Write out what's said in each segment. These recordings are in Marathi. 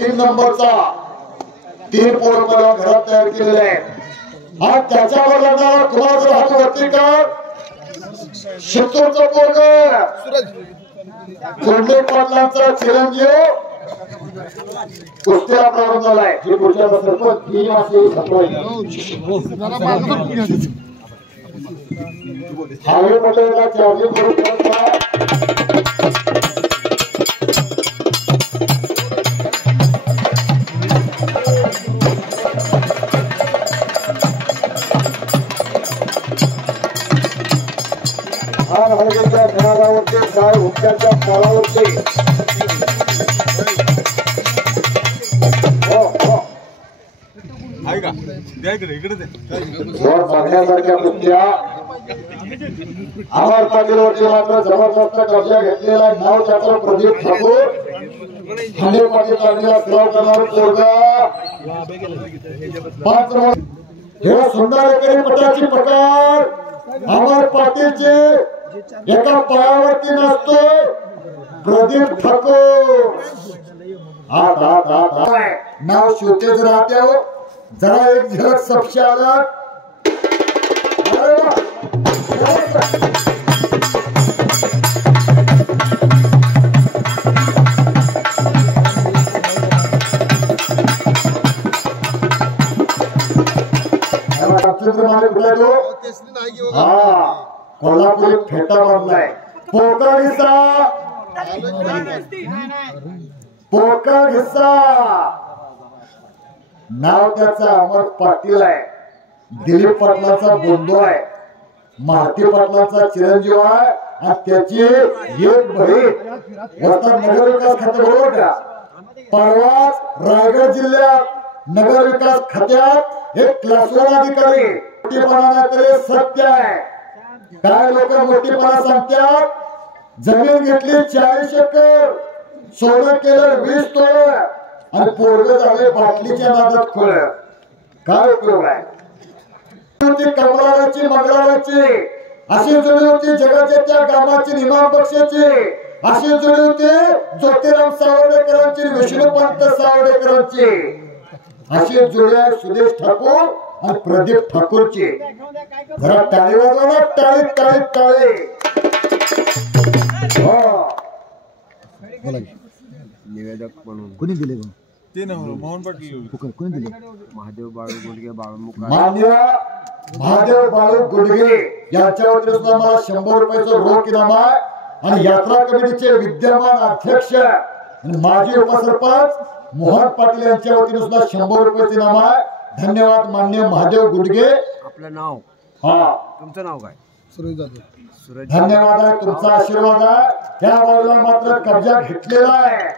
3 नंबरचा 3 पोर मला घरात तयार केलेले आहे आणि त्याच्यावर लागणारा कुणाचा हात वरती कर शत्रूचा पोरग कोंडे पाटलांचा चिरंजीव कुस्तीला प्रारंभ झालाय हे पुढच्या सरपंच 3 असे हावे पटेलला चार्जिंग करून हळदीच्या घरावरती काय उपचारच्या फळावरती बघण्यासारख्या कुस्त्या अमर पाटीलवरती मात्र जबरदस्त कब्जा घेतलेला आहे नाव त्याचं प्रदीप ठाकूर ठाणे पाटील लागलेला सराव करणारा पोरगा 5 हे सुंदर एकेरी पटाची प्रकार अमर पाटीलचे एका पायावरती नसतोय प्रदीप ठाकूर नाव शोतेच राहते हो जरा एक झलक सबसे आला कोल्हापुरी फेटा बांधलाय पोकर घिस्सा नाव त्याचा अमर पाटील आहे दिलीप पाटलांचा बंधू आहे महाती पाटलांचा चिरंजीव आहे आणि त्याची एक बहीण वर्तन नगर विकास खात्याबरोबर का परवाच रायगड जिल्ह्यात नगर विकास खात्यात एक क्लास 1 अधिकारी मोठेपणा तरी सत्य आहे काय लोक मोठेपणा सांगतात जमीन घेतली 40 एकर सोनं केलं 20 तोळ आणि पोरग झाले बाटलीच्या नादात खोळ काय उपयोग आहे कमलाची मंगळाची अशी जुळी होती जगाच्या त्या गावाची निमाम पक्षाची अशी जुळी होती ज्योतिराम सावर्डेकरांची विष्णुपंत सावर्डेकरांची अशी जुळी आहे सुदेश ठाकूर आणि प्रदीप ठाकूरची जरा टाळी वाजवा टाळी टाळी टाळी निवेदक म्हणून कोणी दिले ते मोहन पाटील कोणी दिले महादेव बाळू गुडगे बाळमुख मान्य महादेव बाळू गुडगे यांच्यावरती सुद्धा मला 100 रुपयाचं रोख इनाम आहे आणि यात्रा कमिटीचे विद्यमान अध्यक्ष आणि माजी उपसरपंच मोहन पाटील यांच्या वतीने सुद्धा 100 रुपयाचं इनाम आहे धन्यवाद मान्य महादेव गुडगे आपलं नाव तुमचं नाव काय सुरेश जाधव धन्यवाद आहे तुमचा आशीर्वाद आहे त्या बाजूला मात्र कब्जा घेतलेला आहे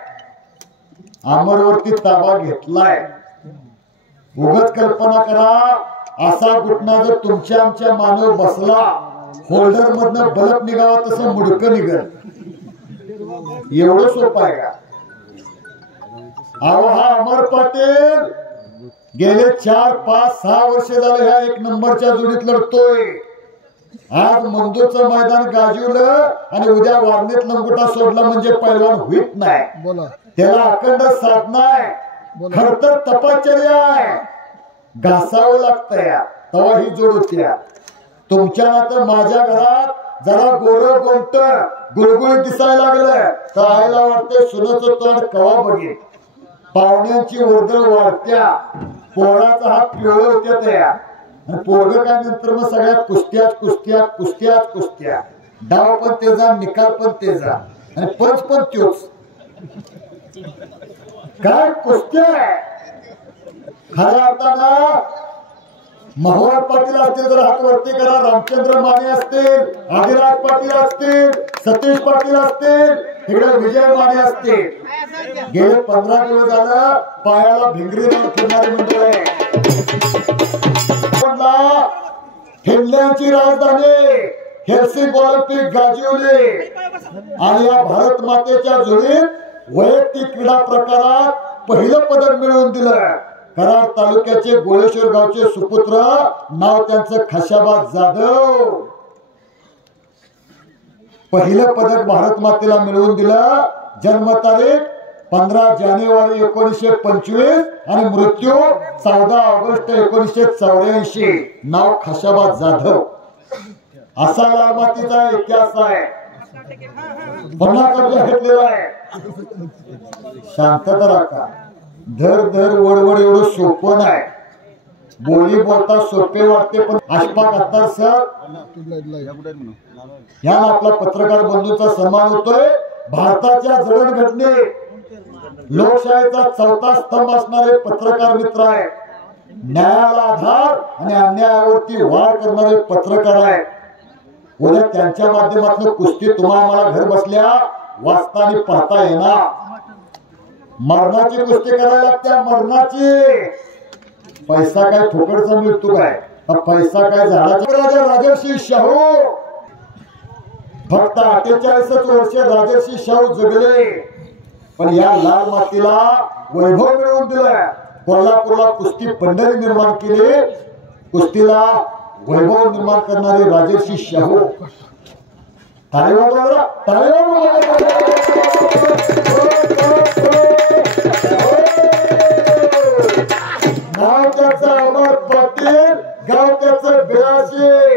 अमरवरती ताबा घेतलाय उगाच कल्पना करा असा घुटना जर तुमच्या आमच्या मानव बसला होल्डर मधनं बल्ब निघावा तसं मुडकं निघल एवढं सोपं आहे का अहो हा अमर पाटील गेले 4, 5, 6 वर्ष झाले ह्या 1 नंबरच्या जोडीत लढतोय आज मंदूरचं मैदान गाजवलं आणि उद्या वारणीत लंगोटा सोडला म्हणजे पैलवान होत नाही बोला त्याला अखंड साधना आहे खर तर तपश्चर्या आहे घासावं लागतंय तेव्हा ही जोड होती तुमच्या नातं माझ्या घरात जरा गोर गोमट गुळगुळीत दिसायला लागलं तर आईला वाटतंय सुनाचं तोंड कवा बघेल पाहुण्यांची वर्दळ वाढत्या पोराचा हात पिवळ होत्या त्या पोरग काय नंतर मग सगळ्यात कुस्त्याच कुस्त्या कुस्त्याच कुस्त्या डाव पण तेजा निकाल पण तेजा आणि पंच पण त्योच काय कुस्त्या खऱ्या अर्थानं महुआ पाटील असतील तर हात वरती करा रामचंद्र माने असतील आदिराज पाटील असतील सतीश पाटील असतील तिकडे विजय माने असतील गेले 15 दिवस झालं पायाला भिंगरी फिरणारे मंडळ आहे फिनलँडची राजधानी हेल्सिंकी ऑलिम्पिक गाजवली आणि या भारत मातेच्या जोडीत वैयक्तिक क्रीडा प्रकारात पहिलं पदक मिळवून दिलं कराड तालुक्याचे गोळेश्वर गावचे सुपुत्र नाव त्यांचं खशाबाद जाधव पहिलं पदक भारत मातेला मिळवून दिलं जन्मतारीख 15 जानेवारी 1925 आणि मृत्यू 14 ऑगस्ट 1984. नाव खाशाबा जाधव. असा लाल मातीचा इतिहास आहे. पुन्हा कब्जा घेतलेला आहे. शांतता राखा. धर धर वडवड एवढं सोपं नाही. बोली बोलता सोपे वाटते पण अशफाक अत्तार सर या आपला पत्रकार बंधूचा सन्मान होतोय. भारताच्या जडणघडणी लोकशाहीचा चौथा स्तंभ असणारे पत्रकार मित्र आहे. न्यायाला आधार आणि अन्यायावरती वार करणारे पत्रकार आहे. उद्या त्यांच्या माध्यमातून कुस्ती तुम्हाला मला घर बसल्या वाचता आणि पाहता येणार. मरणाची कुस्ती करायला लागते. मरणाची. पैसा काय फुकटचा मिळतो काय? पैसा काय झाडाचा? राजा राजर्षी शाहू फक्त 48 वर्ष राजर्षी शाहू जगले पण या लाल मातीला वैभव मिळवून दिला. कोल्हापूरला कुस्ती पंढरी निर्माण केली. कुस्तीला वैभव निर्माण करणारे राजर्षी शाहू. नाव त्याचा अमर पाटील, गाव त्याचं बिराशी.